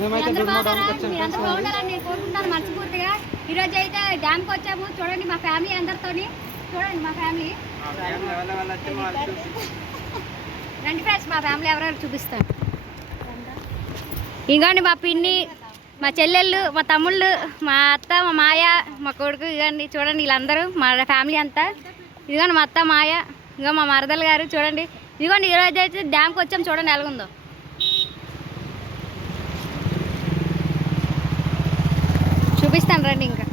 మీరందరూ బాగుండాలని నేను కోరుకుంటాను మనస్ఫూర్తిగా. ఈరోజు అయితే డ్యామ్కి వచ్చాము. చూడండి మా ఫ్యామిలీ అందరితోని. చూడండి మా ఫ్యామిలీ. రండి ఫ్రెండ్స్, మా ఫ్యామిలీ ఎవరెవరు చూపిస్తాను. ఇదిగోండి మా పిన్ని, మా చెల్లెళ్ళు, మా తమ్ముళ్ళు, మా అత్త, మా మాయ, మా కొడుకు. ఇదిగోండి చూడండి వీళ్ళందరూ మా ఫ్యామిలీ అంతా. ఇదిగోండి మా అత్త మాయ, ఇదిగో మా మరదలు గారు. చూడండి ఇదిగోండి ఈరోజు అయితే డ్యామ్కి వచ్చాము. చూడండి ఎలాగుందో. చూపిస్తాను రండి. ఇంకా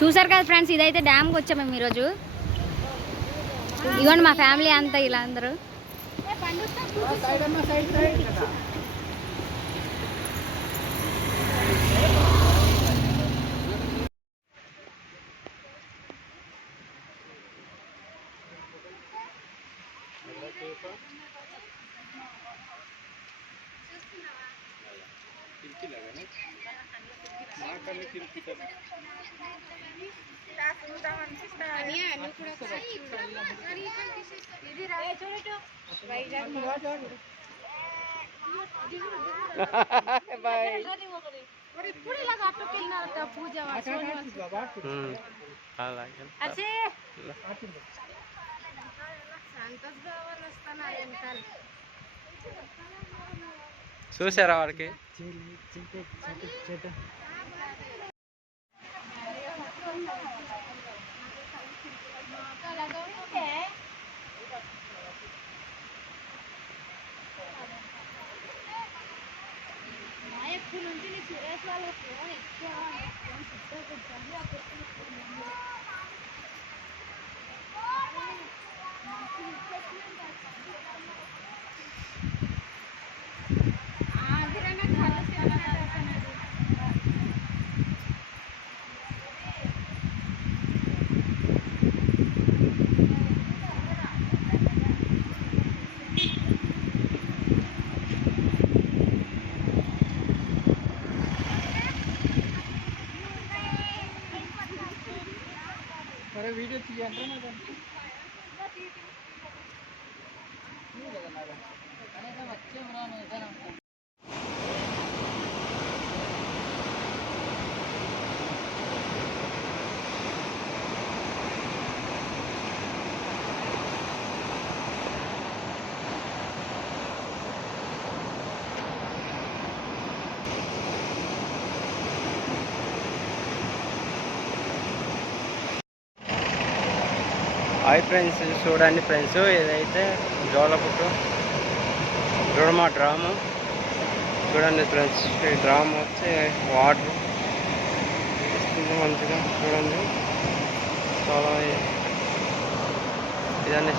చూసారు కదా ఫ్రెండ్స్, ఇదైతే డ్యామ్కి వచ్చాము మేము ఈరోజు. ఇదిగోండి మా ఫ్యామిలీ అంతా ఇలా అందరూ. చూసారా వాడికి వీడియో తీయండి. హాయ్ ఫ్రెండ్స్, చూడండి ఫ్రెండ్స్, ఇదైతే జోలపుట్టు జోడమా డ్రాము. చూడండి ఫ్రెండ్స్, ఈ డ్రామ్ వచ్చి వాటర్ ఇస్తుంది మంచిగా. చూడండి చాలా ఇదండి.